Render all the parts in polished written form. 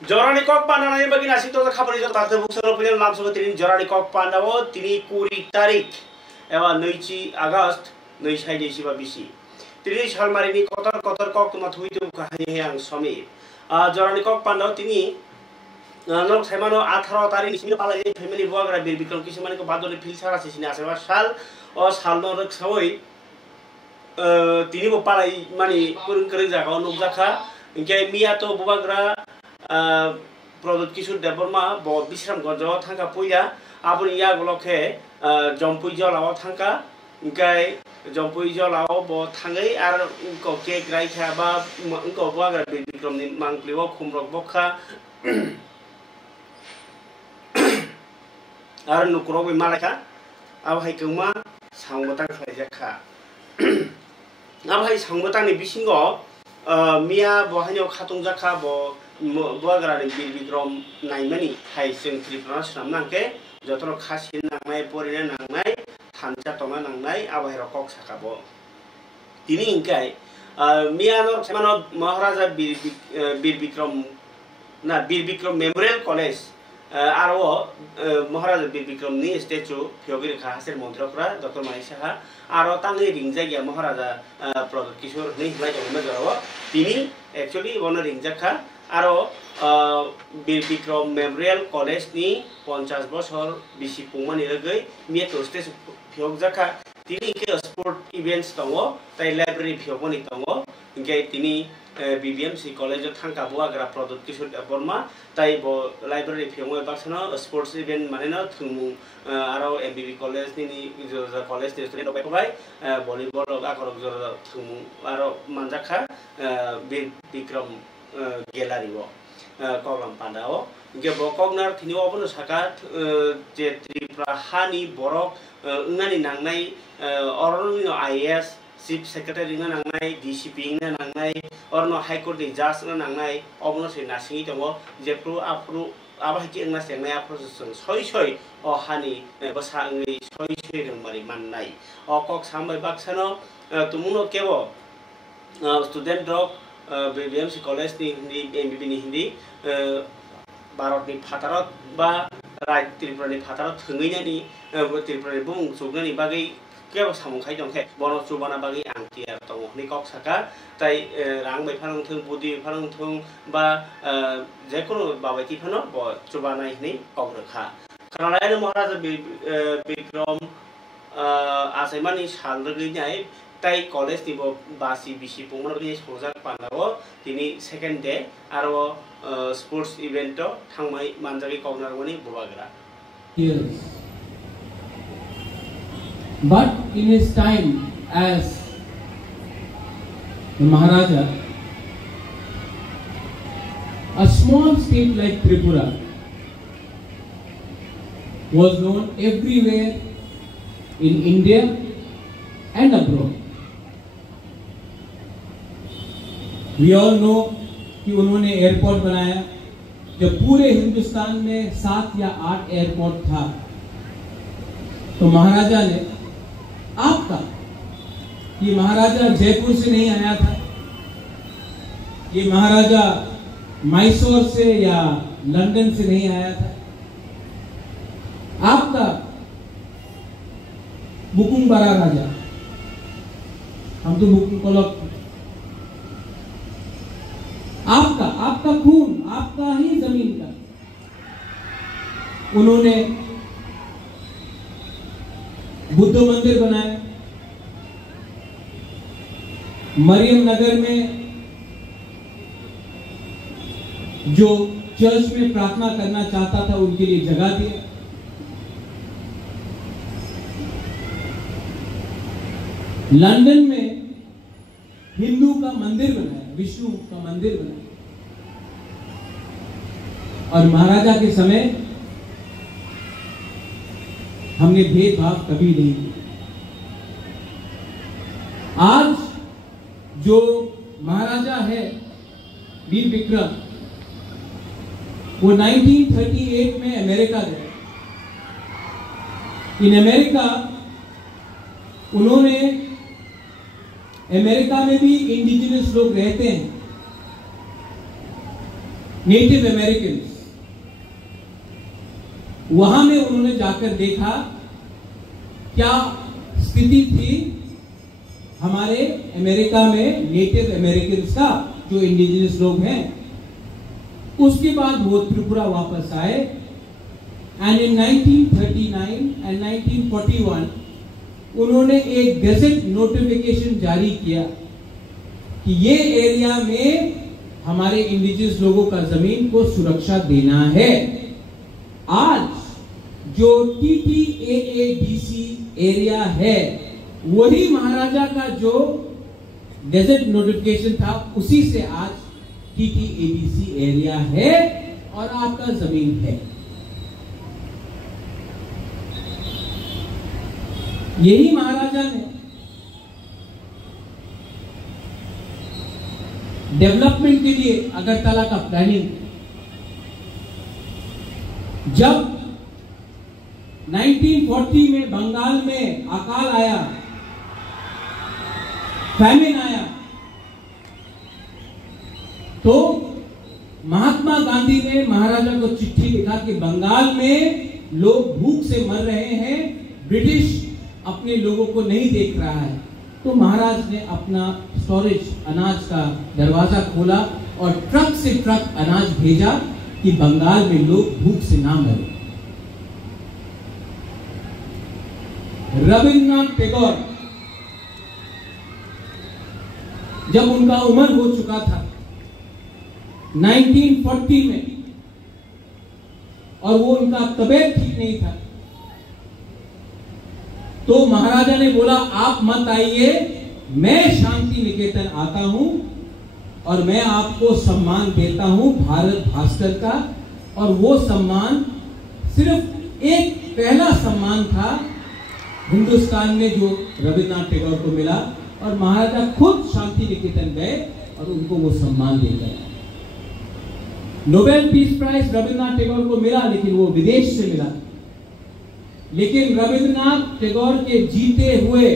Jorani kok pandana bagi nasi to khabar itu tak terbuk seropilin langsung ke tini jorani kok pandawo tini kuri tarik ewa 9 Agust 2024 bisi tini salmari ni kotor kok tumat hui tu kahani yang somi jorani kok pandawo tini nol semano 18 tarik sini palai family buat gara birbikram kisah ko badone fil sara sini asal sal o sal nol sawoi tini bo palai mani kurung jaga onuk jaka ingke mia to buat gara produk kisur deborma bo bisram gonjo thangka puya abuni ya goloke jompui jolao thangka ingkai jompui jolao bo thangai ar ko ke grai kha ba ko bo gar bikrom ni mangpliwo khumrok bokha ar nukrok wi malaka ab hai kungma sangbatang khlaijakha ab hai sangbatang ni bisingo mia bo hanyo khatung jakha bo buagrani birbikram naimani hai sing tripura sanam nangke jotro khasi nangnai porina nangnai thancha toma nangnai abahero kok sakabo tini ingkai mianor semano maharaja birbikram memorial college aro maharaja birbikram ni statue fyogir khasir montrokra dr manisha aro tangi ringjagya maharaja pradot kishor ni hlai jomma jarawa tini actually one ringjakha aro birbikram memorial college ni 50 bochor bisi pungmani regai mia to stage phiokjaka tini ke sport events tongo tai library phiokmani tongo ingke tini BBMC college thangka buagra pradot kishor borma tai bo library phiokmoi baksana sports event manena thungmu aro MBB college ni joja college ni student obai volleyball akorok joja thungmu aro manjakha birbikram gallery wo koglam pandao ge bokognar thini obono saka je tripura hani borok ngani nangnai oroni no IAS chief secretary nga nangnai DCP nga nangnai orno high court ni judge nga nangnai obono se nasingi tongo je pro apro abahiki ngna sengnai apro soi o hani basa ngi soi rengmari mannai o kok sambai baksano tumuno kebo student dog BBMC college ni hindi MBB ni hindi Bharat ni Phatarot ba Rai Tripura ni Phatarot thungainya ni Tripura ni bung sugna ni bagai kebo samungkai dongke bono chubana bagai angtiar tongo ni kok saka tai rang bai phanang thung budi phanang thung ba jekono babaiti phano bo chubana ni kok rakha khanalai maharaja birbikram asaimani salrgui nyai tai college ni bo basi bisi pungmano ni sojak pandawo tini second day aro sports event to thangmai manjagi kognarwani bubagra years. But in his time as the Maharaja, a small state like Tripura was known everywhere in India and abroad. We all know कि उन्होंने airport बनाया जब पूरे हिंदुस्तान में 7 या 8 airport था तो महाराजा ने आपका ये महाराजा जयपुर से नहीं आया था ये महाराजा मैसूर से या लंदन से नहीं आया था आपका बुकुंग बड़ा राजा हम तो बुकुंग को आपका खून आपका ही जमीन का उन्होंने बुद्ध मंदिर बनाया मरियम नगर में जो चर्च में प्रार्थना करना चाहता था उनके लिए जगह दिया लंदन में हिंदू का मंदिर बनाया विष्णु का मंदिर बनाया और महाराजा के समय हमने भेदभाव कभी नहीं किया आज जो महाराजा है बिरबिक्रम वो 1938 में अमेरिका गए इन अमेरिका उन्होंने अमेरिका में भी इंडिजिनस लोग रहते हैं नेटिव अमेरिकन्स, वहां में उन्होंने जाकर देखा क्या स्थिति थी हमारे अमेरिका में नेटिव अमेरिकन्स का, जो इंडिजिनस लोग हैं। उसके बाद वो त्रिपुरा वापस आए एंड इन 1939 एंड 1941 उन्होंने एक गैजेट नोटिफिकेशन जारी किया कि ये एरिया में हमारे इंडिजिनस लोगों का जमीन को सुरक्षा देना है। आज जो TTAADC एरिया है वही महाराजा का जो गैजेट नोटिफिकेशन था, उसी से आज TTADC एरिया है और आपका जमीन है। यही महाराजा ने डेवलपमेंट के लिए अगरतला का प्लानिंग, जब 1940 में बंगाल में अकाल आया, फैमिन आया, तो महात्मा गांधी ने महाराजा को चिट्ठी लिखा कि बंगाल में लोग भूख से मर रहे हैं, ब्रिटिश अपने लोगों को नहीं देख रहा है। तो महाराज ने अपना स्टोरेज अनाज का दरवाजा खोला और ट्रक से ट्रक अनाज भेजा कि बंगाल में लोग भूख से ना मरे। रविन्द्रनाथ टैगोर जब उनका उम्र हो चुका था 1940 में, और वो उनका तबीयत ठीक नहीं था, तो महाराजा ने बोला आप मत आइए, मैं शांति निकेतन आता हूं और मैं आपको सम्मान देता हूं भारत भास्कर का। और वो सम्मान सिर्फ एक पहला सम्मान था हिंदुस्तान में जो रविन्द्रनाथ टैगोर को मिला, और महाराजा खुद शांति निकेतन गए और उनको वो सम्मान दे गए। Nobel Peace Prize Rabindranath Tagore को मिला, लेकिन वो विदेश से मिला। लेकिन रविन्द्रनाथ टैगोर के जीते हुए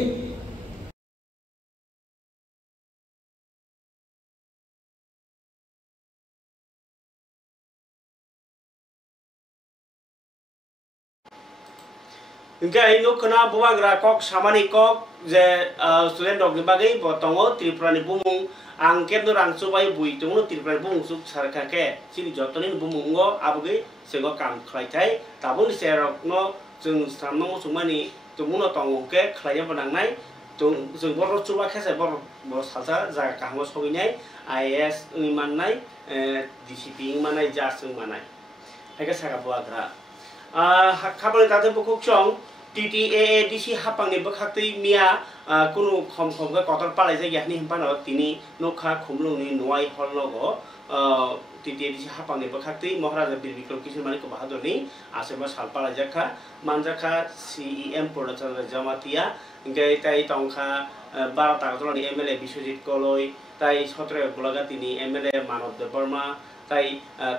इनके आइनो कना बुवाग्रा कक सामानि कक जे स्टूडेंट डॉग बागै बतंगो त्रिपुरानि बुमुं आं केबनो रांसुबाय बुइतंगो त्रिपुरानि बुमुं सुक सरकाके सिनि जतनि बुमुंगो आबगै सेगो काम खलायथाय ताबुनि सेरकनो जों सामनो सुमानि तुमुनो तंगोके खलाया बनांनाय तो जों बर चुबा खेसे बर सालसा जा कामो सगिनाय IAS नि माननाय DCP माननाय जासों माननाय हायगा सागा बुवाग्रा खाबल ताते बुकुचों TTAADC हापांनि बखाक्तै मिया कुनु खम खमगा कतर पालाय जायगानि हिमपानो तिनि नखा खुमलुंनि नवाय हलनगो TTAADC हापांनि बखाक्तै महाराजा बीर विक्रम किशोर मानिक बहादुरनि आसेबा सालपालाय जाखा मानजाखा CEM प्रोडक्शन जमातिया इंगे ताई तंखा 12 तागतलनि MLA विश्वजित कलय ताई 17 गुलागातिनि MLA मानव देवर्मा ताई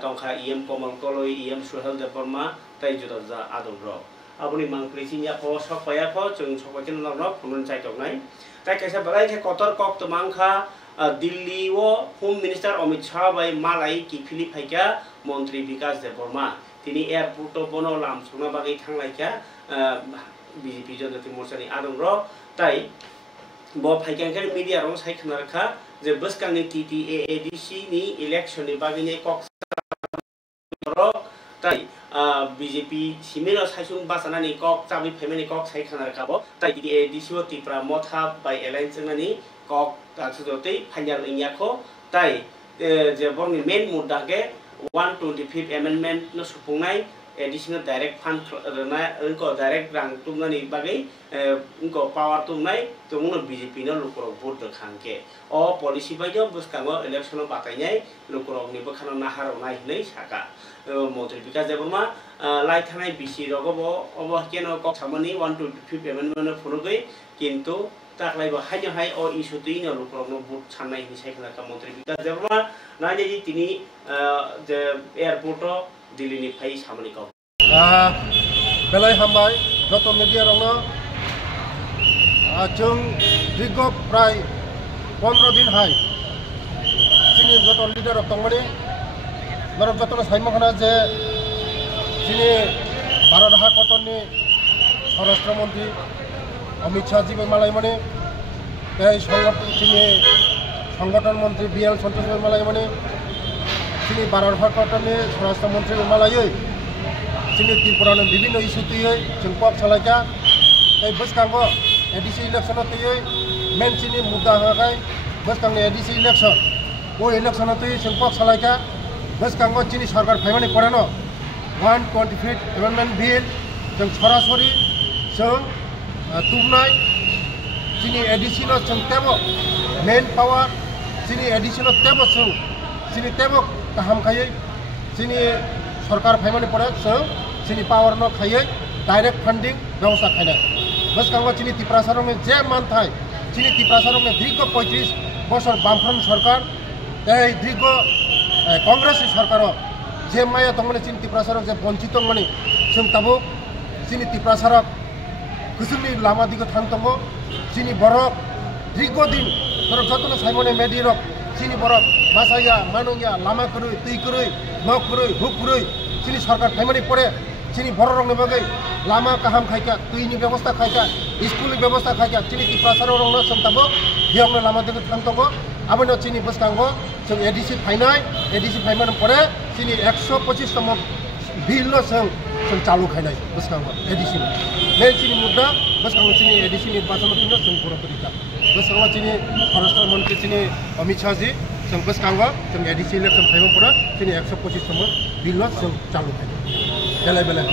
तंखा EM कमल कलय EM सुहेल देवर्मा ताई जुदा आदर अपनी मंगप्रीसिया को सकपाया को जों सकपायखौ नुनो फुनन चाइटकनाय ताई कैसा बलाय के कतर कक तमांखा दिल्ली वो होम मिनिस्टर अमित शाह बाय मालाई किफिलि फाइका मंत्री विकास देवर्मा तिनी एयरपोर्ट बनो लाम संना बागै थांलायका बीजेपी जनजाति मोर्चानि आदर ताई ब फाइकांखौ मीडिया रं सायखना रखा जे बसकांनि TTAADC नि इलेक्शन नि बागैनि कक ताई BJP सिमेनो साइसुं बासानानि कक चाबि फेमेनि कक सायखना रखाबो ताई TTAADC ओ त्रिपुरा मथा बाय एलायन्स नि कक तासुदोतै फाइनाल इयाखौ ताई जे बरनि मेन मुद्दाके 125th amendment न सुफुंनाय एडिशनल डायरेक्ट फंड रना उनको डायरेक्ट रां तुमनानि बागै उनको पावर तुमनाय तुमुनो BJP न लुकरक भोट खांके अ पॉलिसी बायदो बसकांगो इलेक्शन बातायनाय लुकरकनि बखाना नाहारनाय नै साका मंत्री विकास देवर्मा लाई थानाय बिसि रगबो अब केनो क सामनि 125th amendment फुनुगै किन्तु ताकलायबो हायनो हाय अ इशुतैनो लुकरकनो भोट साननाय नि सायखना का मंत्री विकास देवर्मा नायनि तिनि जे एयरपोर्ट दिल्ली नि फाइ सामनि का बेलाय हामबाय जत मीडिया रंनो जों दीर्घ प्राय 15 दिन हाय जोंनि जत लिडार दंमोन নরক যতন সাইমখানা যে যিনি ভারত হাকতননি স্বরাষ্ট্রমন্ত্রী অমিত শাহ জি মালাইমানি এই তিনি সংগঠন মন্ত্রী BL সন্তোষ মালাইমানি তিনি ভারत हाकतननि স্বরাষ্ট্রমন্ত্রী मालायै তিনি ত্রিপুরাनि বিভিন্ন ইস্যু তুयै जों पक सालायगा এই बसकांगो एडिसि इलेक्शन तुयै मेन चिनि मुद्दा हागाय बसकांगनि एडिसि इलेक्शन ओ इलेक्शन तुयै जों पक सालायगा बसकांगो चिनि सरकार फाइमानि परेनो 125 एमेन्डमेन्ट बिल जों सरासरि जों तुमनाय चिनि एडिसि जों तेबो मेन पावर चिनि एडिसि तेबो जों चिनि तेबो गाहाम खायै चिनि सरकार फाइमानि परे जों चिनि पावर न खायै डाइरेक्ट फंडिंग व्यवस्था खायनाय बसकांगो चिनि तिप्रासारंनि जे मानथाय चिनि तिप्रासारंनि दीर्घ 35 बছর बामफ्रम सरकार এই দীর্ঘ কংগ্রেস সরকার যে মায়া তংমানে চিনি तिप्रासारक যে বঞ্চিত মানে जों ताबो चिनि तिप्रासारक गोजौनि लामा दिगो थांतंगो चिनि बरक दीर्घ दिन बरक जतन साइमने मेडिरक चिनि बरक मासाया मानंगिया लामा करै दै करै न करै हुक करै चिनि सरकार फाइमानि परे चिनि बररंनि बागै लामा गाहाम खायका दैनि व्यवस्था खायका स्कुलनि व्यवस्था खायका चिनि तिप्रासारक रंनो जों ताबो हियावनो लामा दिगो थांतंगो आबनो चिनि बसकांगो जों एडिसि फाइमानि परे चिनि 125 तम बिल जों चालू खायनाय बसकांगो एडिसि मेन चिनि मुद्दा बसकांगो चिनि एडिसि निर्वाचन किनो जों पुरोपुरिका बसकांगो चिनि स्वराष्ट्र मंत्री चिनि अमित शाह जी जों बसकांगो जों एडिसि इलेक्शन फाइमानि परे चिनि 125 तम बिल जों चालू खायनाय बेले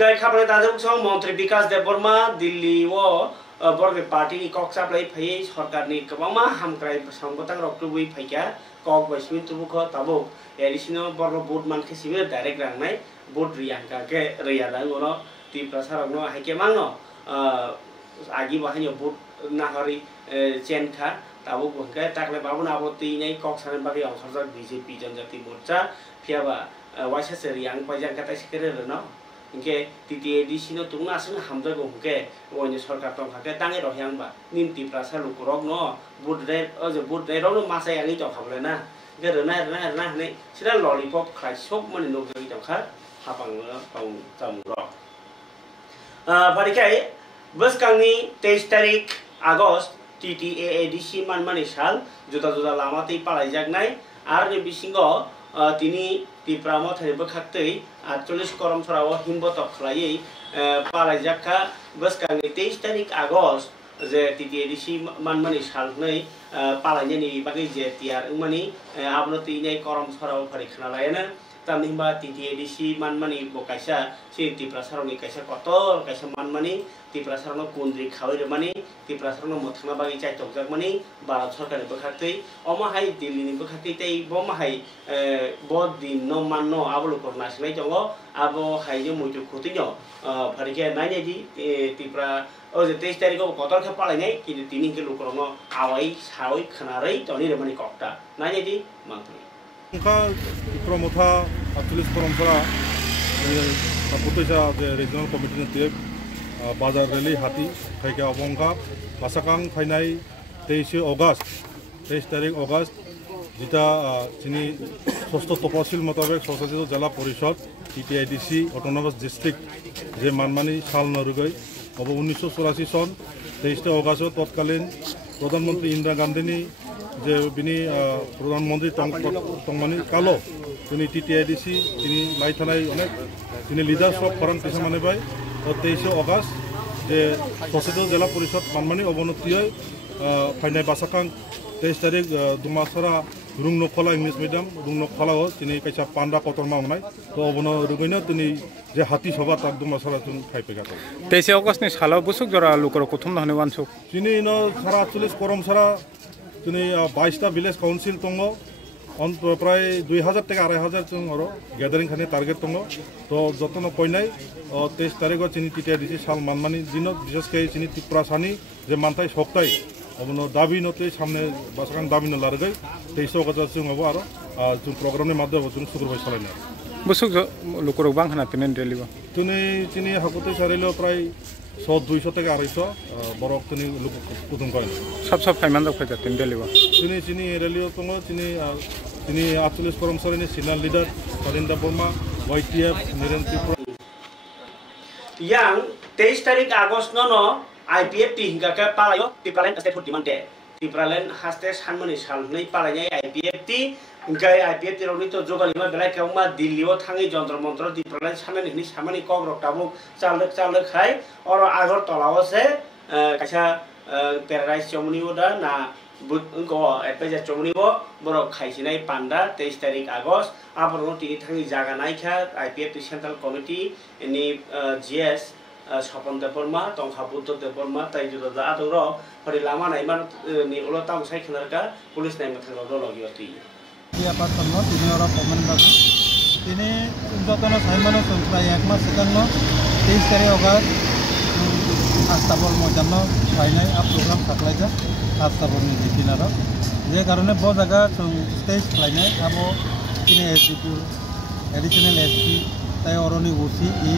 गाय खाबले दाजों सं मंत्री विकास देबबर्मा दिल्ली वो बरबे पार्टी नि कक साप्लाई फैयै सरकारनि गोबांमा हामक्राय संबतां रक्तबुइ फैका कक बाइसमिन तुबुख Tabo एडिसिनो बरनो board मानखे सिबे direct रांनाय board Riyanka के रियादां उनो तिप्रासारकनो हाइके मांगनो आगि बाहायनो बोर्ड नाहरि चेनखा ताबो बहके ताकले बाबुन आबोति नै कक साने बागै अंखरजाक बीजेपी जनजाति मोर्चा फियाबा वाइसा रियांग पाइजां काता सिकेरे रनो इनके TTADC नो तुंगना आसन हामजागो हुके वने सरकार तंखाके तांगे रह्यांबा निम तिप्रासार लुकुरक न बुडरे रनो मासाय आंनि त खाबलेना के रना हने सिदा लॉलीपॉप खाय सब माने नोगजों तंखा हापांग पाउ जामुर बारिखाय बसकांनि 23 तारिख आगस्ट TTADC मानमानि साल जुदा जुदा लामातै पालायजागनाय आरो ने बिसिंगो तिनी तिप्रामो थारिबो खाक्तै 48 करमफोराव हिमबतक खलायै पालायजाखा बसकांनि 23 तारिख आगस्ट जे TTADC मानमानि सालनै पालायनायनि बागै जे तियार मानि आबनो तिनै करमफोराव फारिखना लायना तामनिबा TTADC मानमानि बकायसा से तिप्रासारनि कायसा कतल कायसा मानमानि तिप्रासारनो कुन्द्रि खावैर मानि तिप्रासारनो मथना बागै चाइतकजाक मानि भारत सरकारनि बखाक्तै अमाहाय दिल्लीनि बखाक्तै तै बमाहाय बद दिन न माननो आबलो करनासनाय दङ आबो हायजो मुइतु खुतिनो फारिखे नायनायदि तिप्रा ओ जे 23 तारिखआव कतलखा पालायनाय किन्तु तिनिके लोकरनो आवाय सावै खनारै तनि मानि कक्ता नायनायदि मांथि उनका प्रमोथा 48 परम्परा पुतैसा जे रिजनल कमिटी ने बाजार रैली हाथी फैका अबंका बासाकां फाइनाय 23 तारिख अगस्त जिता चिनी षष्ठ तपसिल मुताबिक संसदीय जिला परिषद TTADC ऑटोनोमस डिस्ट्रिक्ट जे मानमानी साल नरुगै अब 1984 सन 23 अगस्त तत्कालीन प्रधानमंत्री इंदिरा गांधी जे बिनी प्रधानमंत्री तंगमानी कालो तिनी TTADC तिनी लाइथानाय अनेक तिनी लिडार्स ऑफ फॉरेन किसामाने बाय 23 अगस्त जे संसदीय जिला परिषद मानमानी अवनतियै फाइनाय बासाकां 23 तारिख दुमासरा रुंनो खोला इंग्लिश मीडियम रुंनो खोला हो तिनी कैसा पांडा कतरमा होनाय तो अबनो रुगैनो तिनी जे हाथी सभा ताक दुमासरा जों फाइपेगा 23 अगस्त नि सालाव बुसुक जरा लुकर कुथुम हने वानसुक तिनी न सारा 48 करमसारा तिनी 22टा विलेज काउंसिल दंगो प्राय 2000 থেকে 2500 जों आरो गैदरिंग खाने टारगेट दंगो तो जतन पयनाय 23 तारिखआव चिनि TTADC साल मानमानि दिन विशेषकै चिनि तिप्रासानि जे मानथाय सप्ताय अबनो दाबी नते सामने बासाकां दाबी न लारगै 23 अगस्त जों आरो जों प्रोग्रामनि माध्यमाव जों सुग्रबाय सालायनाय busuk lukurok bang hana tinen rally ba চিনি হাকুতে সারিল প্রায় 100-200 থেকে 250 বরক তিনি লোক কুতুম করেন সব ফাইমান দক ফাইতা তিন rally ba চিনি রেলিও তঙ্গ চিনি 48 কর্মচারী senior leader Arinda Barma YTF Niren Tripura yang 23 tarik Agos nono IPF ti hingga ke palayo Tipralen state for demand Tipralen haste sanmani salnai palanya IPF ti hingga IPF ti roni to jogalima belai kauma Delhi o thangi jontro montro Tipralen samani ni samani kogrok tabuk chalek khai oro agor tolao se kaisa paradise chomni oda na ko advisor chomni bo borok khaisinai panda 23 tarik Agos aborno tini thangi jaga naikha IPF ti central committee ni GS Sopon Deporma, Tonghabuto Deporma, Taijudo Adoro, for the Lama Naiman, Niola Town Sakanaka, police name of Technology. Dia patutnya ini orang komen bagus. Ini untuk orang Simon Sunfly Ekma sekarang, tes kari ogat, astabol mojanno, final up program saklainya, astabol ni di nara. Jadi karena bahwa jaga stage lainnya, abo ini additional SP, tay orang ni usi ini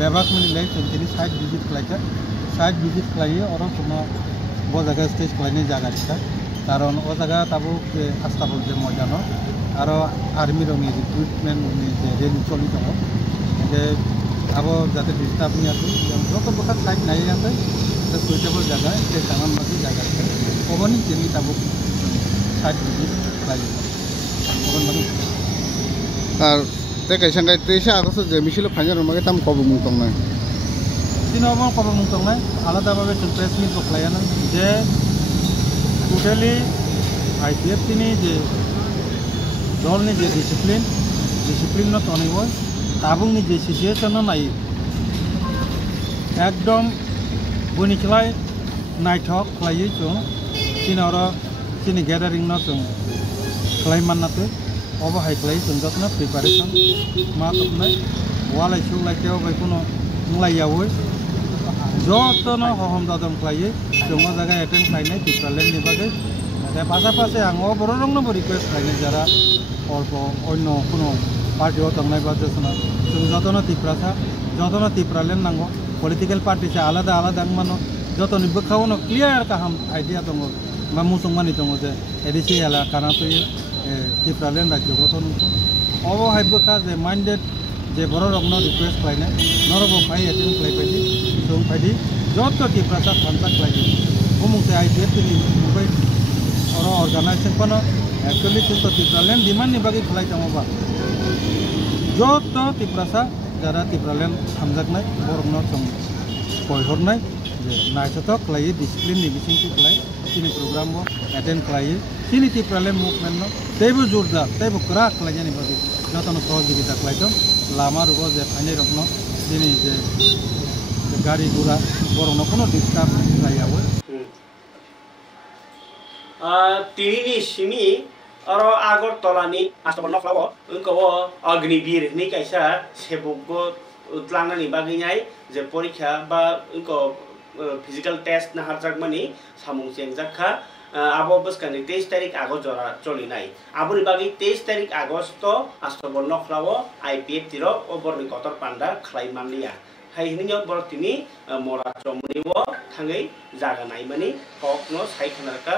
ব্যবহার মিলি লাই তিনি side visit খাইয়ে ওরা কোনো বড় জায়গায় stage খাইনি জায়গা দিতা কারণ ও জায়গা তাবো আস্থা বলতে মজা ন আর আর্মি রঙে রিক্রুটমেন্ট যে রেল চলি দো যে আবো যাতে ডিস্টার্ব নি আছে যত বছর সাইড নাই আছে সুইটেবল জায়গা সে সামান মাঝে জায়গা ওখানে তিনি তাবো সাইড ভিজিট খাইয়ে আর Teka sangkai tesa aku saja misalnya banyak rumah kita mau kabung mungtong nai. Sini orang kabung mungtong nai, alat apa betul press meet pelayanan. Je, totally IPF ini je, role ni je discipline not only one. Tabung ni je situation na nai. Ekdom bunyi celai night hawk pelajai cung. Sini orang sini gathering na cung. Pelai mana tu? Over high clay, conductor preparation, mark of night, while I show like the Vaikuno Mulayawi, Jotono, home doesn't play it, so much I attend my night, people let me bag it. The Pasapase and over no request like Jara or no party out of my budget. So Jotono Tiprasa, Jotono Tipralen Nango, political parties, Alada Dangmano, Jotoni Bukano, clear Kaham idea to Mamusumani to the Edisi Ala Kanato. Tipralen রাজ্য গঠন of হাইবকা যে minded যে বড় রকম request পাইনে নরব পাই এটেন ply পাইছি song পাইদি যত Tiprasa থানসা ক্লাইদি বুমুতে IPF নি মুবাই অর অর্গানাইজেশন কোন অ্যাকচুয়ালি কিন্তু টিপ্রালেন ডিমান্ড নি বাকি ফ্লাই তামবা যত টিপ্রাসা যারা টিপ্রালেন হামজাকনাই বরমন সং কয়হরনাই যে নাইসত ক্লাই ডিসিপ্লিন নি বিসিংটি ক্লাই তিনি প্রোগ্রাম অ্যাটেন্ড ক্লাই Sini Tipralen movement no, tebo jurda, tebo kerak lagi ni bagi. Jotono sahojogita kelaitom, lama rugo je ane rokno, sini je gari gula, borong no kono disturb lagi awo. Tini sini, aro agor tolani, asal nak lawo, engkau Agnibir ni kaisa sebugo utlana ni bagi nyai, je porikha ba engkau physical test na harjak mani, samung sengjaka. Abo buskani 23 tarik Agos jora choli nai. Aboni bagi 23 tarik Agos to astobor nokhlawo IPF tiro oborni kotor panda khlai manliya. Hai hiniyo bor tini mora chomniwo thangai jaga nai mani kokno saikhanarka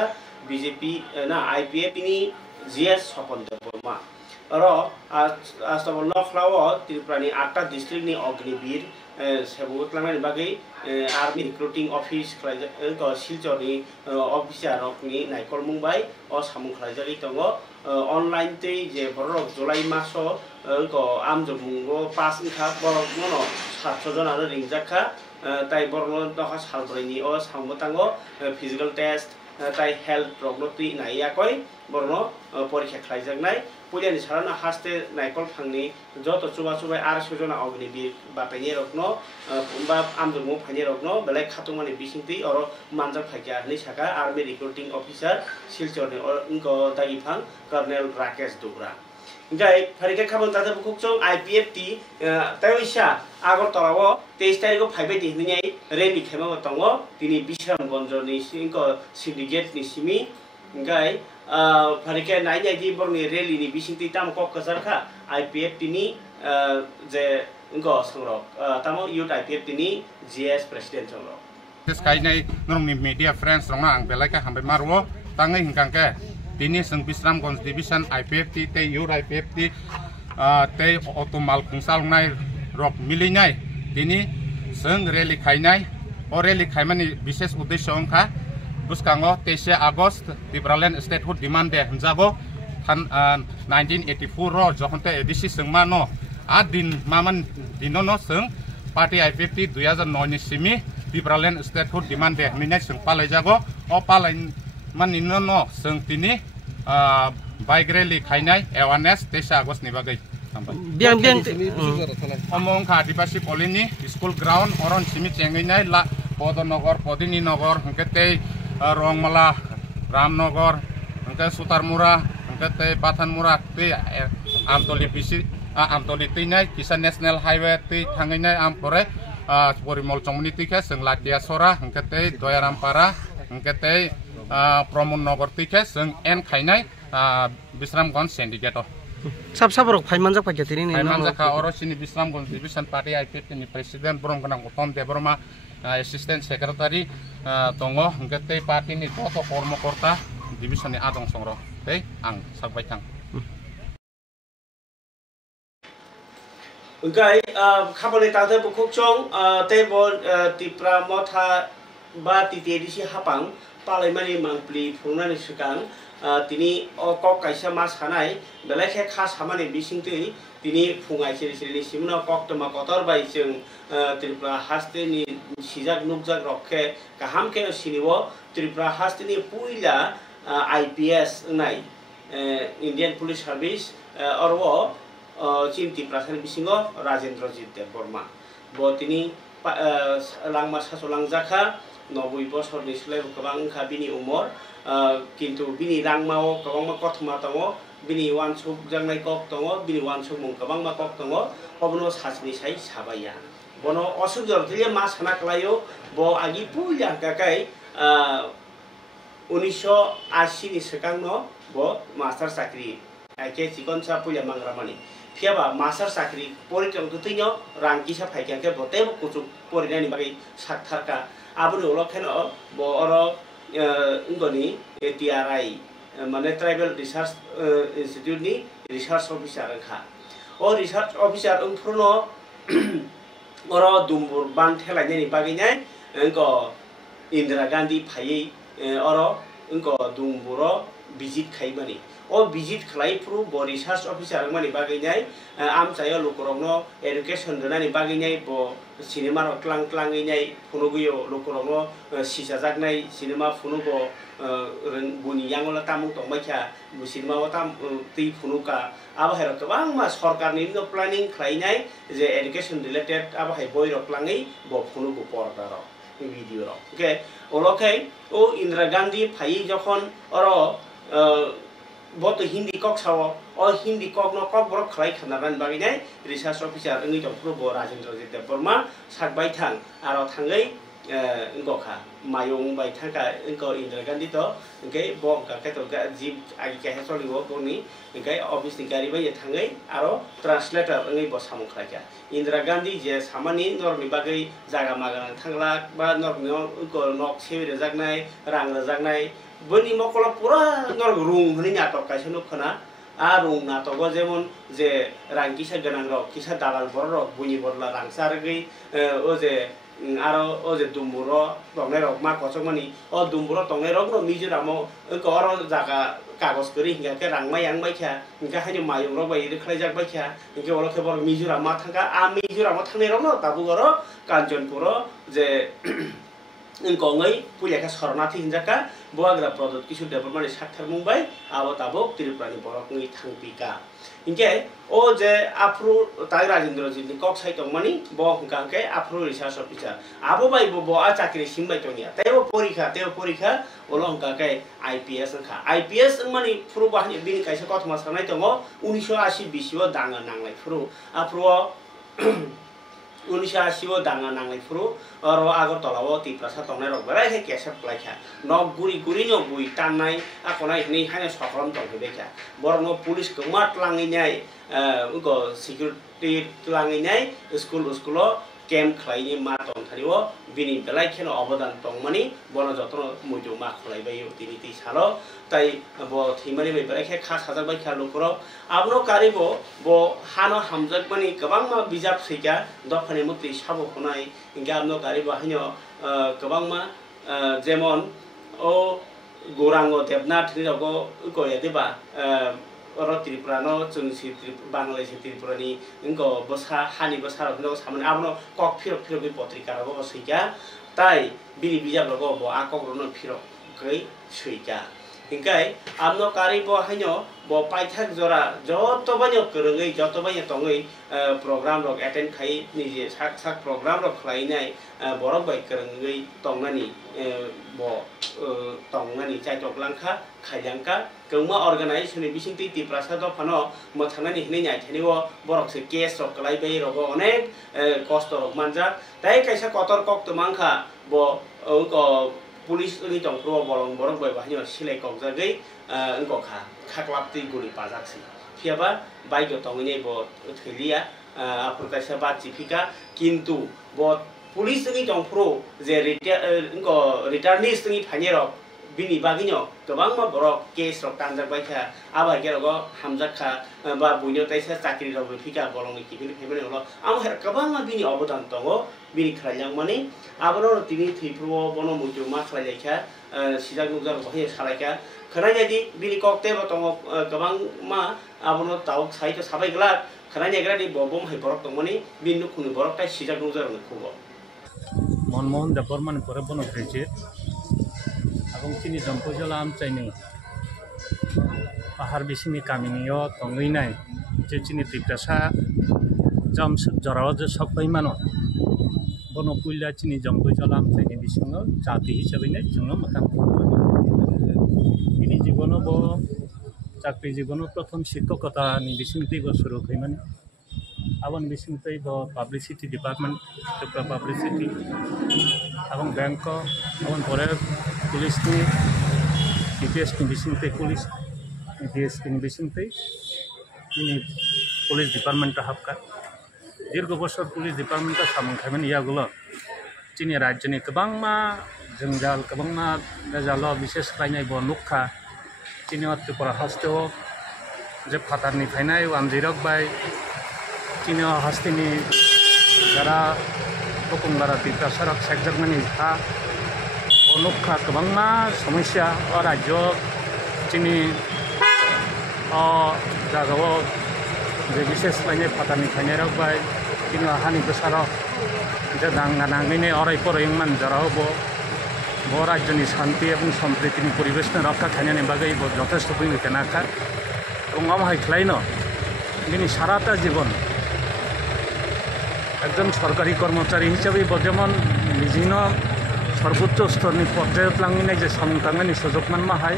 BJP na IPF ini GS Sopon Deporma. Ro astobor nokhlawo Tripurani 8ta district ni Agnibir sebut langan bagi army recruiting office ko silchori officer ni naikol mumbai o samung khlajari tongo online te je borok July maso ko amjomungo pass inkha borok nono 700 jon aro ringjakha tai borno doha salbrani o sambotango physical test tai health prognoti naiyakoi borno porikha khlaijaknai puliani sarana haste naikol phangni joto chuba 800 jona Agnibir batani rokno ba amjomu phani rokno belai khatungmani bisingti oro manjak phakya ni saka army recruiting officer silchorni unko daifang Colonel Rakesh Dubra Gai pharika khabon tada bukukchong IPF ti taisa agor tolawo 23 tariko phaibai ti hinai remi khema tongo tini Bisramganj ni sinko syndicate ni simi gai pharika nai jai di borni rally ni bisingti tam kok kasarkha IPF tini जे उनको संग्रह तमो youth IPF तिनी GS president संग्रह Skyne normi media friends rong ang belaka hambe marwo tangai hingkangke tini seng Bisram Gons Division IPF ti te Youth IPF ti te otomal kungsal nai rok milinai tini seng rally khainai o rally khaimani bishes uddesho ongkha buskango 23 August Liberland statehood demand de hunjago 1984 ro jokhonte edisi sengmano adin maman dinono seng party IPF ti 2009 ni simi Liberland statehood demand de minai seng palai jago o palai manino no seng tini bike rally khainai awareness 23 August ni bagai biang omong kha adibasi koloni school ground oron simi chenginai la Podonogor Podini Nogor hengkete Rongmala Ramnogor hengke Sutarmura hengkete Pathanmura ti amtoli bisi amtoli tinai Kisan National Highway ti thanginai ampore Porimol community ke seng Latia Sora hengkete Doyarampara hengkete Promun Nogor ti ke seng en khainai Bisram Gons syndicate sab rok phaimanjak pajetini ni phaimanjak ka oro sini Bisram Gons Division Party IPF ni president Borong Kanang Utom Deborma assistant secretary tongo hengkete party ni toto kormokorta division ni adong songro tei ang sabaitang Ugai khabole tade bukukchong tebon tipra motha ba titedisi hapang palaimani mangpli phungnani sikang tini kok kaisa mas hanai belekhe khas hamani bisingtui tini phungai siri simna kok toma kotor bai jeng Tripura hasteni sijak nukjak rokhe kaham ke sinibo Tripura hasteni puila IPS nai Indian Police Service orwo Cinti Prasani bisingo Rajendrajit Deborma bo tini langma sasolang jaka 90 বছর নিসলে गोबां bini umur কিন্তু bini rangmao गोबां kothma tongo bini wansuk jangnai kok tongo bini wansuk mung गोबां ma kok tongo obono sasni sai sabaya bono osujor thile ma sana klayo bo agi puya kakai 1980 ni sekangno bo master sakri ake chikon sa puya mangramani fiaba master sakri poritong tutinyo rangki sa phaikangke bote kuchuk porinani bagi saktharka abuni olokeno bo oro ngoni TRI mane tribal research institute ni research officer kha o research officer ungfruno oro dumbur ban thelai ni baginai engko Indira Gandhi phai oro engko dumburo visit khaimani o visit khlai pru bo research officer mani baginai amchayo lokorongno education donani baginai bo cinema ro klang inai phunuguyo lokorongno sisajaknai cinema phunugo buni yangola tamung tongbaikha cinema o tam ti phunuka abahero kobang ma sarkarni no planning khlainai je education related abahai boi ro klangai bo phunugo porda ro video ro okay olokai o Indira Gandhi phai jokhon oro boto Hindi kok sawo o Hindi kok no kok borok khlai khanaban baginai research officer ngi jopro bo Rajendrajit Deborma sakbai thang aro thangai ngokha mayung bai thangka engko Indira Gandhi to engke bo ka keto ga jib agi ka hesoli bo boni engke office ni gari bai thangai aro translator ngi bo samung khlaika Indira Gandhi je samani normi bagai jaga magan thangla ba normi engko nok sewi rejaknai rang rejaknai boni mokola pura nor rung hni natok kaisa nukhana a rung natogo jemon je rangkisa ganang rok kisa dalal bor rok buni borla rangsar gei o je aro o je dumburo tongnai rok ma kochokmani o dumburo tongnai rok no Mizoramo ko oro jaga kagos kori hinga ke rangmai angbai kha hinga haini mayung rok bai khlaijak bai kha hinga olo ke bor Mizoramo thangka a Mizoramo thangnai rok no tabu goro Kanchanpuro je engkongai puya ka sornathi hinjaka boagra product kisu development sakthar mumbai abo tabok Tripura ni borok ngi thangpika inke o je apru tai Rajendrajit ni kok sai tongmani bo hungkangke apru research officer abo bai bo a chakri simbai tongya tebo porikha olo hungkangke IPS angkha IPS mani puru bahni bini kaisa kothma sanai tongo 1980 bisio danga nanglai puru apru 1980 danga nanglai puru oro Agartala Tripura sa tongnai rok berai he kesep klaikha nok guri no bui tannai akonai ni haina sakram tongbe kha borno police kmat langinai ugo security tulanginai school camp khlaini ma tong thariwo bini belai kheno obodan tongmani bono jotno mujo ma khlai bayo tini ti salo tai bo thimani bai belai khe kha sajak bai khalo koro abno karibo bo hano hamjak mani kabang ma bijap seika dofani mutri sabo khonai ingabno karibo hanyo kabang ma jemon o gorango debnath ni rogo ko yadiba oro Tripura no chung si Bangladesh Tripura ni ingko bosa hani bosa ro no samane abno kok phiro bi potrika ro seika tai bini bijap rogo bo akok ro no phiro kai seika hingkai abno kari bo hanyo bo paithak jora joto banyo korongei joto banyo tongei program rok attend khai nije sak program rok khlainai borok bai korongei tongnani bo tongnani chaitok langkha khailangka kengma organization ni bisingti ti prasado phano mothanani hne nyai thaniwo borok se case rok klai bai rogo onek cost rok manja dai kaisa kotor kok tumangkha bo ko police ni tongpro bolong borok bai bahyo silai kokjagai engko khaklapti guri pajaksi phiaba baigyo tongini bo theliya apur kaisa ba chifika kintu bo police ni tongpro je returnees ni phanyero bini baginyo gobang ma borok case rok tanjak bai kha aba gerogo hamjakha ba buino taisa chakri rok phika bolong ni kibini phebene holo am her gobang ma bini obodan tongo bini khrajang mani abro tini thipro bono muju ma khlaikha sijak nukjar bhaye salaika khanajadi bini kokte ba tongo gobang ma abono tauk saito sabai gla khanajagra ni bobom hai borok tongmani binu khunu borok tai sijak nukjar khubo Manmohan देबबर्मान परे बनो graduate এবং চিনি জম্পজলা আমচাইনি পাহাড় বিসিনি কামিনিও তঙ্গই নাই যে চিনি তিপ্রাসা জম জরাও যে সবাই মানো বনো কুইলা চিনি জম্পজলা আমচাইনি বিসঙ্গ জাতি হিসাবে নাই जोङो मोखां बिनि জীবনও ब চাকরি জীবনও প্রথম শিক্ষকতানি বিসিংতি বছরও কইমানি আবন বিসিংতই ব পাবলিসিটি ডিপার্টমেন্ট টুকরা পাবলিসিটি এবং ব্যাংক এবং পরে police ni DPS ni bisingtei pulis DPS ni bisingtei ini pulis department ta hapka dirgo boshor pulis department ta samang khamen iagulo chini rajya ni kabangma jengjal kabangma gajalo bishesh khlainai bo nukha chini Tripura hasteo je phatarni phainai wamjirok bai chini hastini jara hukumbara Tripura sarak sekjagmani ha অনুক্ষা গোবাংমা সমস্যা রাজ্য চিনি জায়গাও যে বিশেষ লাইনে ফাটানি খাইনাই রাখবাই চিনি হানি বেসারক যে নাঙাইনে অরাই পরাইমান যারাও ব রাজ্যনি শান্তি এবং সম্প্রীতিনি পরিবেশনে রক্ষা খাইনানি বাগৈ যথেষ্ট ভূমিকা নাখা এবং আমহাই খ্লাইন যিনি সারাটা জীবন একজন সরকারি কর্মচারী হিসাবে যেমন বিভিন্ন সর্বোচ্চ স্তরনি পর্যায়ে লাঙিনাই যে সামংতাংনানি সুযোগ মানমা হাই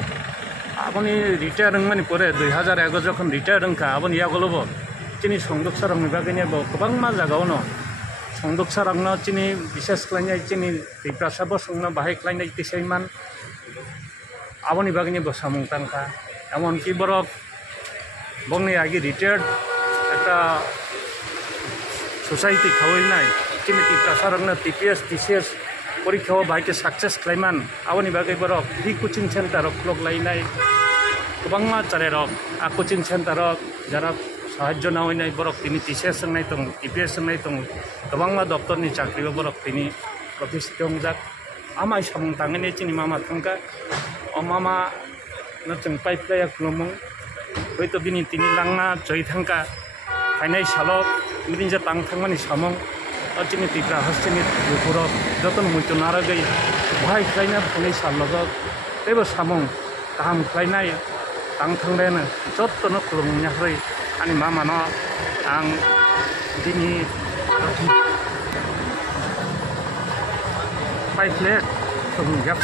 আপনি রিটায়ার রংমানি পরে 2011 যখন রিটায়ার রংখা আপনি ইয়াগলব চিনি সংদকসা রংনি বাগैनि गोबांमा जागावनो সংদকসা রংनो চিনি বিশেষ খাইনাই চিনি ত্রিপ্রাসা বসংनो बाहाय खालायनाय तिसाइमान আপনি বাগैनि সামংতাংখা এমনকি বরক বংনি আগে রিটায়ার্ড একটা সোসাইটি খাওয়াইনাই চিনি ত্রিপ্রাসা রংनो TPS TCS পরীক্ষাও বাইকে সাকসেস খাইমান আবনি বাগৈ বরক ফ্রি কোচিং সেন্টার ক্লক লাইনাই গোবাংমা চারেরক কোচিং সেন্টার যারা সাহায্য না হইনাই বরক তিনি TCS সংনাই দं TPS সংনাই दं গোবাংমা দপ্তরনি চাকরিও বরক তিনি প্রতিষ্ঠিত হংজাক আমাই সামং তাঙাইনি চিনি মামা থাঙ্কা মামা নচং পাইপ্লায়া খুলমং হয়তো বিনি তিনি লাংনা জয় থাঙ্কা ফাইনাই সালক বিনি যে তাং থাংমানি সামং চিনি ত্রিপুরা হস্তিনি দুপুরক যতন মৈতো নারাগৈ বহাय खालायना फुनै सालगो बेबो सामं गाहाम खालायनाय आं थांनायानो जत्तनो खुलुमनायहै आंनि मामानो आं दिनै पाइप्ले खुलुमगाब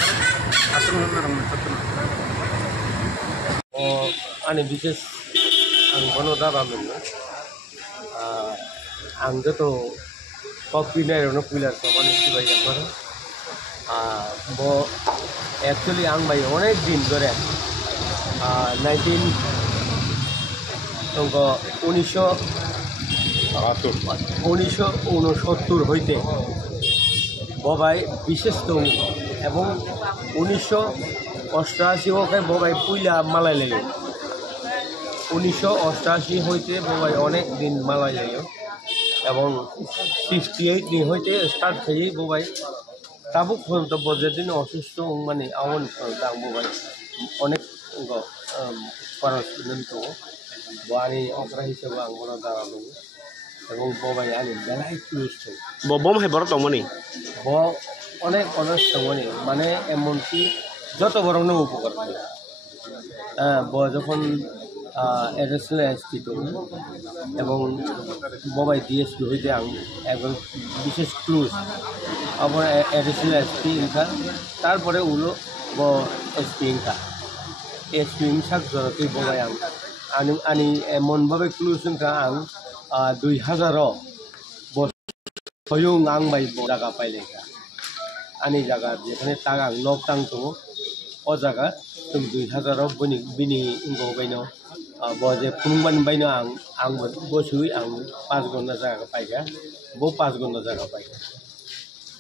आसनो नारंनो जत्तनो आंनि बिसेस आं बनो दाबामोन आं जत कपि नायरनो पुइलार समान सिबाय जाबाय बो एक्चुअली आं भाई अनेक दिन धरे 1900 1969 হইতে ববাই বিশেষ দং এবং 1988 ববাই পুইলা মালাই লাগে 1988 হইতে ববাই অনেক দিন মালাই লাগে এবং 68 নি হইতে স্টার্ট খাই ববাই তাবুক পর্যন্ত যেদিন অসুস্থ মানে আওয়ান দাম ববাই অনেক পড়াশোনা তো বাড়ি অপরা হিসেবে আমরা দাঁড়ানো এবং ববাই আনি বেলায় ক্লুজ বম হাই বড় তমনি অনেক অনেক তমনি মানে এমনকি যত বড় না উপকার করে যখন এডিশনাল এসপি তো এবং ববাই ডিএসপি হইতে একজন বিশেষ ক্লুজ আবার এডিশনাল এসপি ইনকা তারপরে উলো এসপি ইনকা এসপি ইনসাক জরতুই ববাই আনি এমনভাবে ক্লুজ ইনকা 2000 হয়ং বাই জায়গা পাইলেখা আনি জায়গা যেখানে টাকা নক টাং তো ও জায়গা তুমি 2000 বিনি ইংগো বাইনো বজে ফুংবান বাইনো বসুই 5 ঘন্টা জায়গা পাইগা 5 ঘন্টা জায়গা পাইগা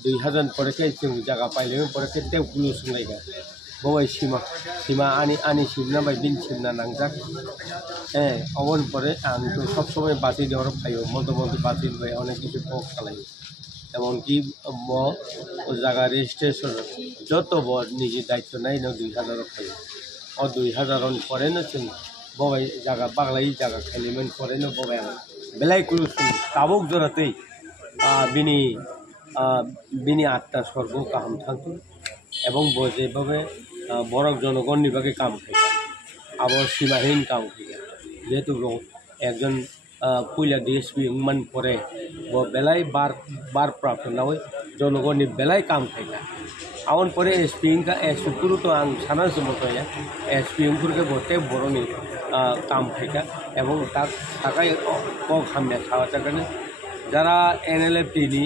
2000 পরে কে তুমি জায়গা পাইলে পরে কে তেও গুলো সুংলাইগা ববাই সীমা আনি সিমনা বাই বিন সিমনা নাংজাক অবন পরে আমি তো সবসময় বাঁচি দেওয়ার পাইও মধ্যে বাঁচি দেয় অনেক কিছু পক চালাই এমনকি জায়গা রেজিস্ট্রেশন যত নিজে দায়িত্ব নাই না 2000 পাই 2000 পরে না ববাই জায়গা বাংলাই জায়গা খেলিমেন পরে না ববাই বেলাই কুলু তাবুক জোরাতেই বিনি আত্মা স্বর্গ কাম থাকতো এবং যেভাবে বরক জনগণের বিভাগে কাম খাইকা আবার সীমাহীন কাম খাইকা যেহেতু একজন পুইলা ডিএসপি মান পরে বেলায় বার প্রাপ্ত না হয় জনগণের বেলায় কাম খাইকা আউন পরে এসপি পুরো তো সানা মতো এসপি বলতে বড়নি কাম খাইকা এবং তার থাকায় কক হামনে খাওয়া থাকানে যারা NLF টিনি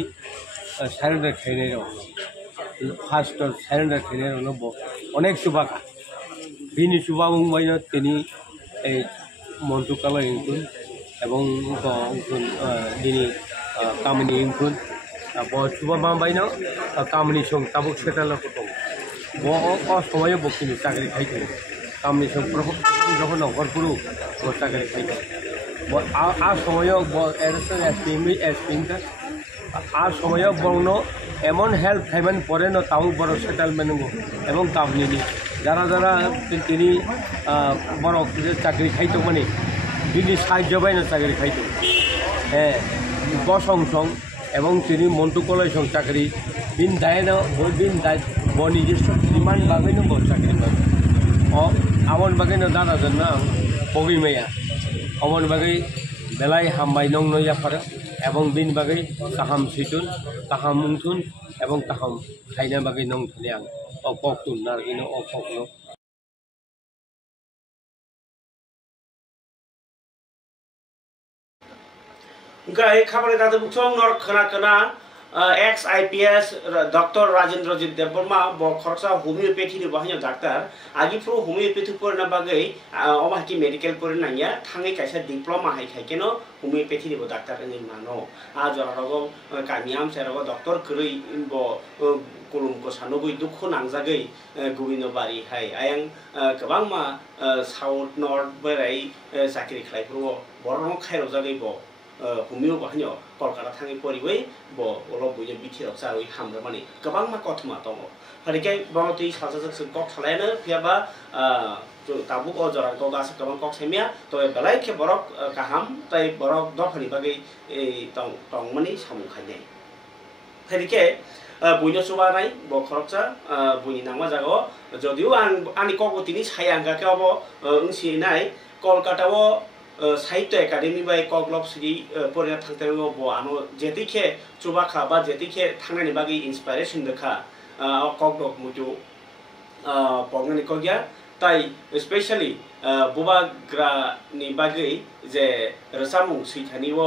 সারেন্ডার খাইনে ফার্স্ট সারেন্ডার খাইনে অনেক সুবাখা বিনি সুবা মুম্বাইন তিনি এই মন্ত্রকালয় ইনকুন এবং দিনী কামিনী ইনকুন সুবা মুম্বাইন কামিনী সং তাবুক সেটাল সময় বকিনি চাকরি খাইতে কামিনী সং যখন নগরপুরু চাকরি খাইতে আর সময় আর সময় বর্ণ এমন হেল্প খাইমান পরে না তাও বড় সেটেলমেন্ট এবং কামিনী যারা যারা তিনি বড় চাকরি খাইতো মানে তিনি সাহায্য পাই না চাকরি খাইতো বসংসং এবং তিনি মন্ত্রকালয় সং চাকরি দিন দায় না দিন দায় নিজস্ব শ্রীমান বাগাই না চাকরি পাবে আমন বাগাই না দাদা জন্য পগি মেয়া অমন বাগাই বেলায় হামবাই নং নইয়া পারে এবং দিন বাগাই কাহাম সিটুন কাহাম উংথুন এবং কাহাম খাইনা বাগাই নং থানে অপকতুন নারগিনো অপকনো Gai khabar da bu chong nor khana ex IPS Dr. Rajendrajit Deborma bo khorsa homeopathy ni bahanya doctor agi pro homeopathy porna bagai oma ki medical porna ya thangai kaisa diploma hai khai keno homeopathy ni bo doctor ni mano a jora rogo kamiam se rogo doctor krui bo kolum ko sanogui dukho nangjagai govino bari hai ayang kabang ma south north berai sakri khlai pro borno khairo jagai bo humio bahanya kolkata thangi poribai bo olo buye bitirok sawi hamra mani kabang ma kothma tongo harikai bangoti sajajak se kok thalena phiaba tabuk o jora ko gas kabang kok semia to belai ke borok kaham tai borok dofani bagai tong mani samu khane harikai buino subanai bo khoroksa buni nangma jago jodiu ani kok tini sayanga ke obo ungsi nai kolkata o সাহিত্য academy by কগলব সিরি পরে থাকতে বো আনো যেতিকে চুবাখা বা যেতিকে থানানি বাগি inspiration দেখা কগলব মুটু পগনানি কগিয়া তাই specially বুবাগ্রা নি বাগি যে রসামু সৈথানি ও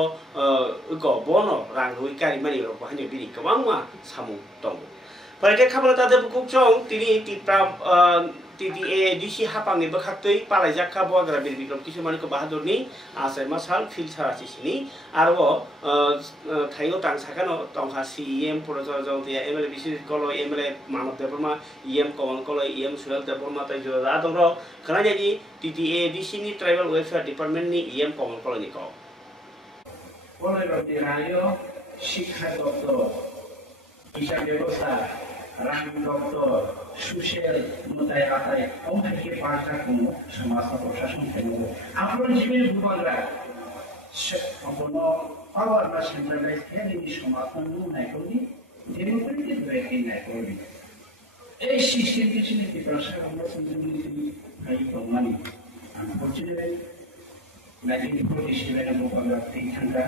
গ বনো রাং রুই কারি মানি র বহানি বিনি গোबां मा सामु दं Pakai kabar tadi buku cong, tini TDA hapang ni berkatui para jakka buat gerabir biklop kisu mani ke bahadur ni asal masal filter sini arwo thayo tang sakano tong hasi proses jong dia ML bisnis kalau ML manap deporma kawan kalau suel deporma tai jo adong ro karena jadi TDA ni tribal welfare department ni kawan kalau ni kau. Oleh berarti rayo শিক্ষা দপ্তর হিসাব ব্যবস্থা run দপ্তর সুশেল মতায় আতায় অনেকে পাল্টা কোনো সমাজ প্রশাসন কেন্দ্র আপনার জীবনে ভূগোলরা সম্পূর্ণ পাওয়ার বা সেন্ট্রালাইজ হেলিং সমাধান নাই করি ডেমোক্রেটিক ব্রেকিং নাই করি এই সিস্টেম কিছু নীতি প্রশাসন আমরা সুন্দরী ভাই প্রমাণী আনফরচুনেটলি 1947 ভূগোলরা এই ঠান্ডা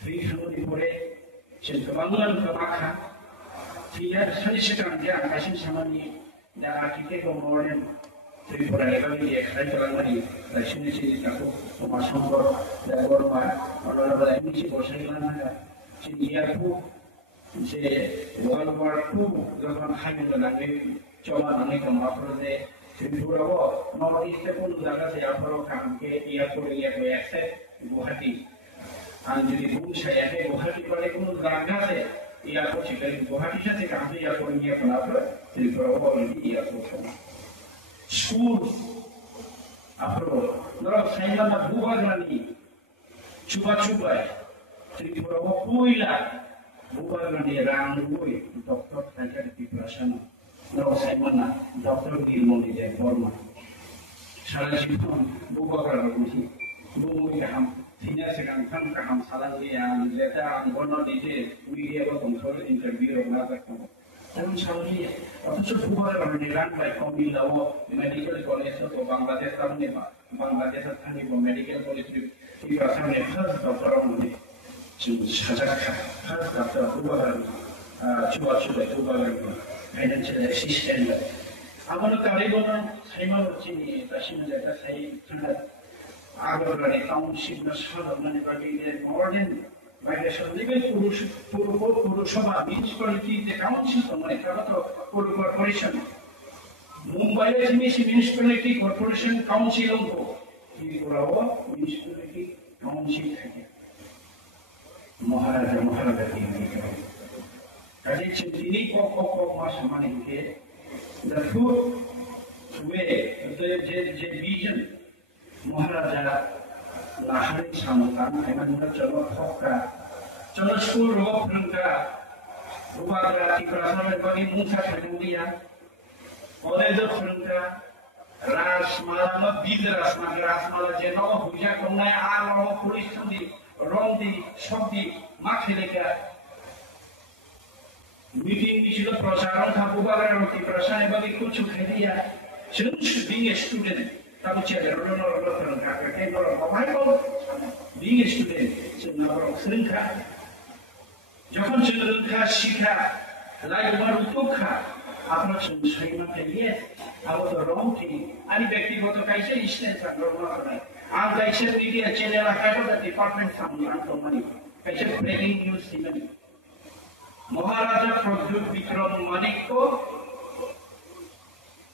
Free boleh sebangunan kebaka. Tidak selisihkan dia kasih sama ni dah kita kemudian free boleh lagi dia kerja jalan lagi. Dari sini aku masuk ke dalam orang ini sih bosan jalan ada. Sini aku je World War II zaman hamil lagi coba nanti kemarin deh. Free boleh nomor istri pun jaga saya perlu kami dia boleh accept Guwahati. যদি saya Guwahati pada কোনো জায়গা আছে airport সেখানে গুয়াহাটির সাথে কাছে airport নিয়ে ফেলার ত্রিপুরা অলরেডি এয়ারপোর্ট স্কুল আপনার ধরো সাইলামা ভূবাগানি চুপায় ত্রিপুরা পয়লা ভূবাগানি রাঙ্গুই ডক্টর থাকার প্রিপারেশন ধরো সাইমানা ডক্টর গিলমনি যায় বর্মা সারা জীবন ভূবাগান বুঝি ভূমি গাহাম Sini sekarang kan kaham salah dia, lepas anggono DJ media kontrol interview orang tak tahu. Tapi sahaja, atau sebuah orang neran baik kami lawa medical college atau Bangladesh tahun ni Bangladesh tahun ni medical college di pasar ni first doktor orang ni, sejak first doktor cuba orang financial assistant. Amal kali bonan saya mahu cini, tapi menjaga saya sangat আগ্রহী council না সাধারণ বাগিয়ে modern ভাইরাসের level পুরসভা municipality council মানে তারা তো পুর কর্পোরেশন মুম্বাইয়ে মিউনিসিপ্যালিটি কর্পোরেশন কাউন্সিল অঙ্ক কি বলাবো মিউনিসিপ্যালিটি কাউন্সিল থাকে মহারাজা কি কাজে তিনি কক মাস মানে কে দ্য ফুড ওয়ে যে vision Maharaja lahari samutan, emang udah coba foka, coba sepuluh roh perangka, rumah berarti kerana bagi musa kemudian, oleh itu perangka, ras malam bila ras malam jenuh hujan kemana alam polis sendiri, rondi, shopdi, maklika, meeting di situ perusahaan kamu bagai roti perusahaan bagi kucing hadiah, jenuh being a student. Tapi cakap orang terangkat, kita orang pemain pun being student, sebenarnya orang serangka. Jangan serangka sihka, lagi baru tukar, apa semua saya makan dia, apa tu orang ni, ani ব্যক্তি kata kaisa Islam tak normal kan? Ang kaisa media channel head of the department sama company, kaisa breaking news ini. Maharaja Pradyut Vikram Manik ko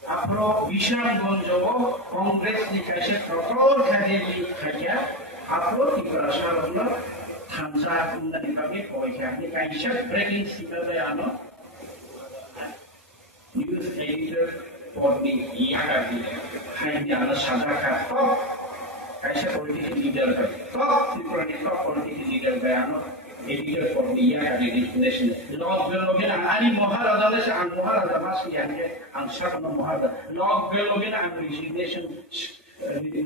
Apro Vishal Gonjogo Congress ni kaisa protokol kadeli kerja apro di perasaan Thansa unda dipakai koisa ni kaisa breaking signal ano news editor for the yaga di hanya ana sadaka kaisa political leader top political leader ano editor for the yaga di nation log belogena ani Maharaja le ang Maharaja masih yang ang sakno Maharaja log belogena ang resignation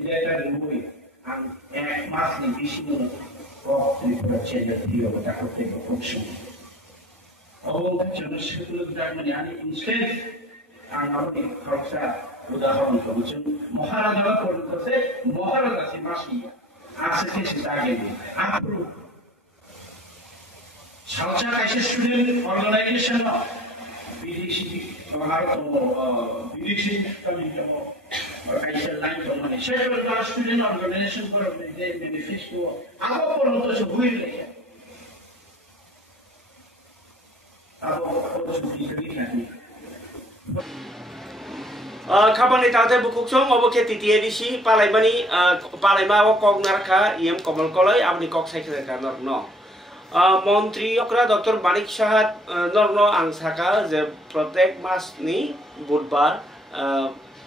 data remove ang mas ni bisino of the project dio takote function all the general dharmani ani instead ang amati khorsa udaharon করছেন Maharaja করতেছে Maharaja si masih আসছে সেটাকে আপরু Salsa kaisa student organization na BDC Bharat BDC kami jamo kaisa line kami several class student organization for the manifesto apa pun untuk sebuah ini apa Kapan ni tahu buku song, obo ke TTADC, palai bani, palai ma o kok narka, iam komal kolai, abni kok saya kira norno. Menteri Okra Dr. Manik Shahad norno angsaka je protek mas ni budbar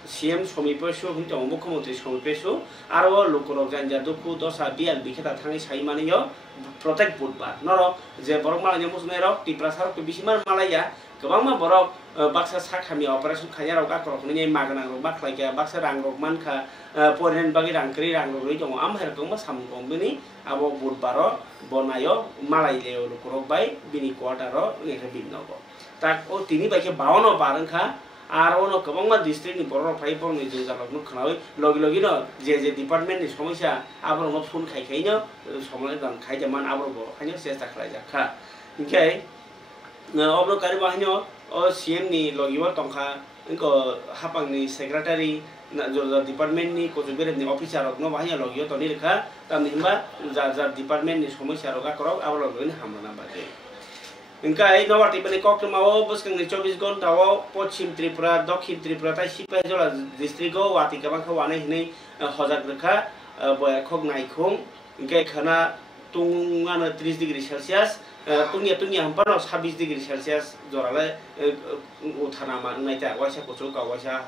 CM Somipesu hinto Mukhomantri Somipesu aro lukurok janja duku dosa bial biketa thangi saimani yo protek budbar noro je borok malanya musmerok tiprasar ke bisimar malaya kebangma borok baksa sakhami operation khanyarok akrok ni maganang rok baklaika baksa rangrok manka poren bagi rangkri rangrok ri jong amher kongma samkong bini abo budbaro bonayo malai leo lukurok bai bini quartero ngeke binnogo tak o tini baike 52 barangkha aro no kebangma district ni borok phai pong ni jinjalok nu khnawi logi logi no je department ni somosya abro no phone khai khai no somole dan khai jaman abro bo khanyo chesta khlai jakha ingkai obro kari bahanyo o CM ni logi wa tongkha ingko hapang ni secretary na department ni kojubere ni officer rok no bahanyo logi to ni lekha tam nimba ja department ni somosya rok akrok abro logi ni hamna baje ingkai nomor tiba ni kok mau buskang ni 24 घंटा wo Pochim Tripura Dokhin Tripura tai sipai jola district go wati kabang khawane hini hojak rekha boya khok nai khung ingkai khana tungana 30 degree celsius tungnya hampano 26 degree celsius jorale uthana ma naita waisa kochu ka waisa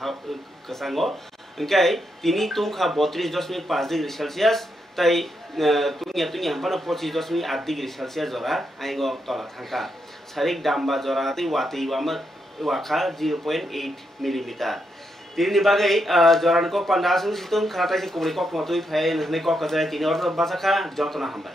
kesango ingkai tini tungkha 32.5 degree celsius tai tungnya hampano 25.8 degree celsius jora aingo tola thangka sarik damba jora ti wati wama wakha 0.8 mm tini bagai joran ko pandasung situng khata si kubri kok motui phai ne kok ka tini or basakha jotna hambai